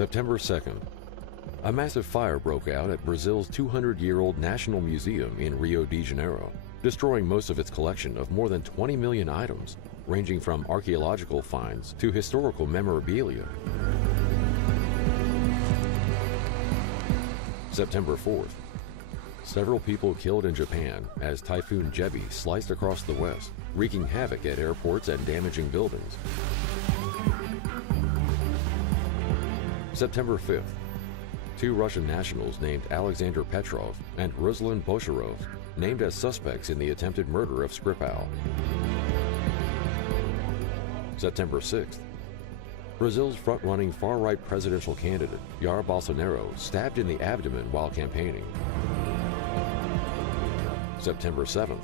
September 2nd. A massive fire broke out at Brazil's 200-year-old National Museum in Rio de Janeiro, destroying most of its collection of more than 20 million items, ranging from archaeological finds to historical memorabilia. September 4th. Several people killed in Japan as Typhoon Jebi sliced across the west, wreaking havoc at airports and damaging buildings. September 5th. Two Russian nationals named Alexander Petrov and Ruslan Bosharov named as suspects in the attempted murder of Skripal. September 6th. Brazil's front-running far-right presidential candidate, Jair Bolsonaro, stabbed in the abdomen while campaigning. September 7th.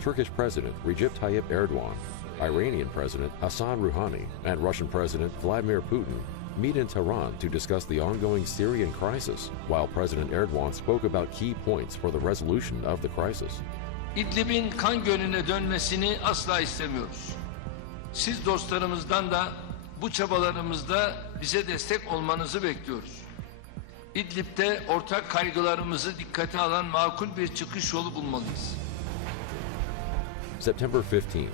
Turkish President Recep Tayyip Erdogan, Iranian President Hassan Rouhani, and Russian President Vladimir Putin meet in Tehran to discuss the ongoing Syrian crisis, while President Erdogan spoke about key points for the resolution of the crisis. İdlib'in kan gölüne dönmesini asla istemiyoruz. Siz dostlarımızdan da bu çabalarımızda bize destek olmanızı bekliyoruz. İdlib'de ortak kaygılarımızı dikkate alan makul bir çıkış yolu bulmalıyız. September 15th.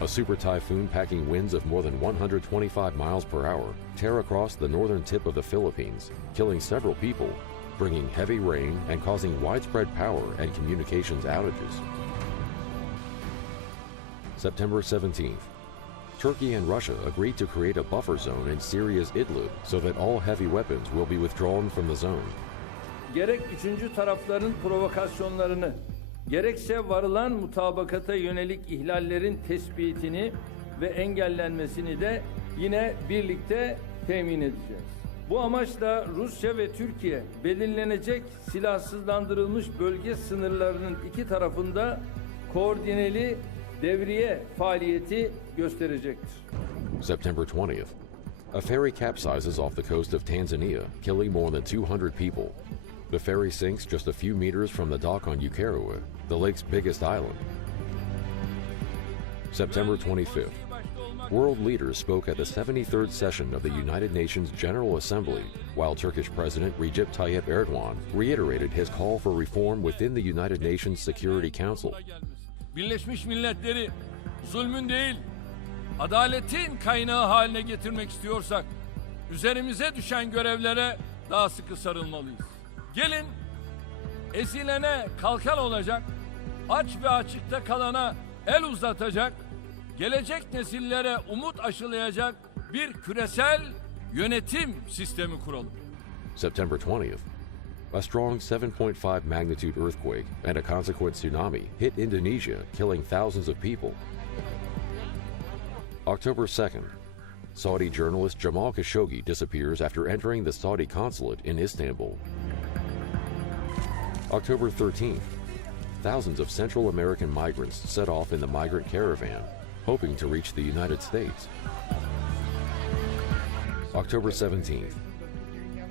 A super typhoon packing winds of more than 125 miles per hour tear across the northern tip of the Philippines, killing several people, bringing heavy rain and causing widespread power and communications outages. September 17th. Turkey and Russia agreed to create a buffer zone in Syria's Idlib so that all heavy weapons will be withdrawn from the zone. Gerek üçüncü tarafların provokasyonlarını, gerekse varılan mutabakata yönelik ihlallerin tespitini ve engellenmesini de yine birlikte temin edeceğiz. Bu amaçla Rusya ve Türkiye belirlenecek silahsızlandırılmış bölge sınırlarının iki tarafında koordineli devriye faaliyeti gösterecektir. September 20th. A ferry capsizes off the coast of Tanzania, killing more than 200 people. The ferry sinks just a few meters from the dock on Ukerewe, the lake's biggest island. September 25th. World leaders spoke at the 73rd session of the United Nations General Assembly, while Turkish President Recep Tayyip Erdogan reiterated his call for reform within the United Nations Security Council. Birleşmiş Milletleri zulmün değil, adaletin kaynağı haline getirmek istiyorsak, üzerimize düşen görevlere daha sıkı sarılmalıyız. Gelin, ezilene kalkan olacak, aç ve açıkta kalana el uzatacak, gelecek nesillere umut aşılayacak bir küresel yönetim sistemi kuralım. September 20th. A strong 7.5 magnitude earthquake and a consequent tsunami hit Indonesia, killing thousands of people. October 2nd. Saudi journalist Jamal Khashoggi disappears after entering the Saudi consulate in Istanbul. October 13th. Thousands of Central American migrants set off in the migrant caravan, hoping to reach the United States. October 17th.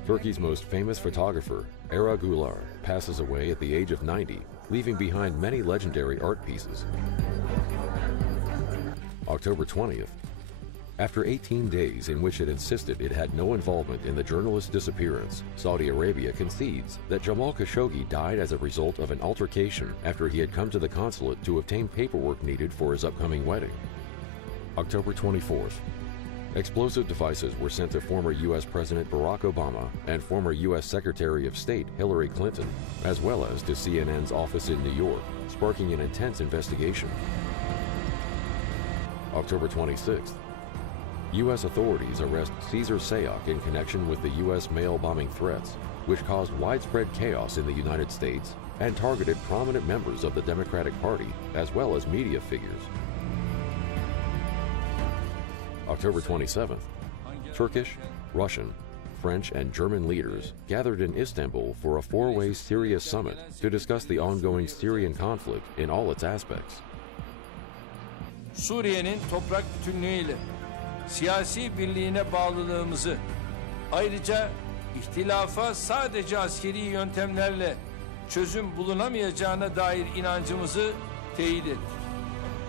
Turkey's most famous photographer, Era Güler, passes away at the age of 90, leaving behind many legendary art pieces. October 20th. After 18 days in which it insisted it had no involvement in the journalist's disappearance, Saudi Arabia concedes that Jamal Khashoggi died as a result of an altercation after he had come to the consulate to obtain paperwork needed for his upcoming wedding. October 24th. Explosive devices were sent to former U.S. President Barack Obama and former U.S. Secretary of State Hillary Clinton, as well as to CNN's office in New York, sparking an intense investigation. October 26th. U.S. authorities arrest Cesar Sayoc in connection with the U.S. mail bombing threats, which caused widespread chaos in the United States and targeted prominent members of the Democratic Party, as well as media figures. October 27th. Turkish, Russian, French, and German leaders gathered in Istanbul for a four-way Syria summit to discuss the ongoing Syrian conflict in all its aspects. Suriye'nin toprak bütünlüğüyle siyasi birliğine bağlılığımızı, ayrıca ihtilafa sadece askeri yöntemlerle çözüm bulunamayacağına dair inancımızı teyit ettik.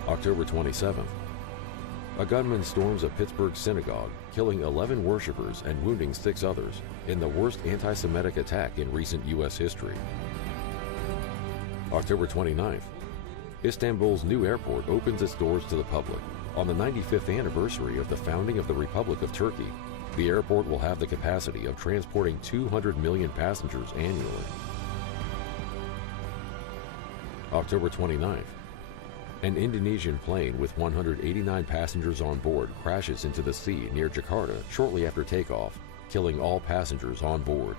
October 27th. A gunman storms a Pittsburgh synagogue, killing 11 worshipers and wounding 6 others in the worst anti-Semitic attack in recent U.S. history. October 29th, Istanbul's new airport opens its doors to the public. On the 95th anniversary of the founding of the Republic of Turkey, the airport will have the capacity of transporting 200 million passengers annually. October 29th, an Indonesian plane with 189 passengers on board crashes into the sea near Jakarta shortly after takeoff, killing all passengers on board.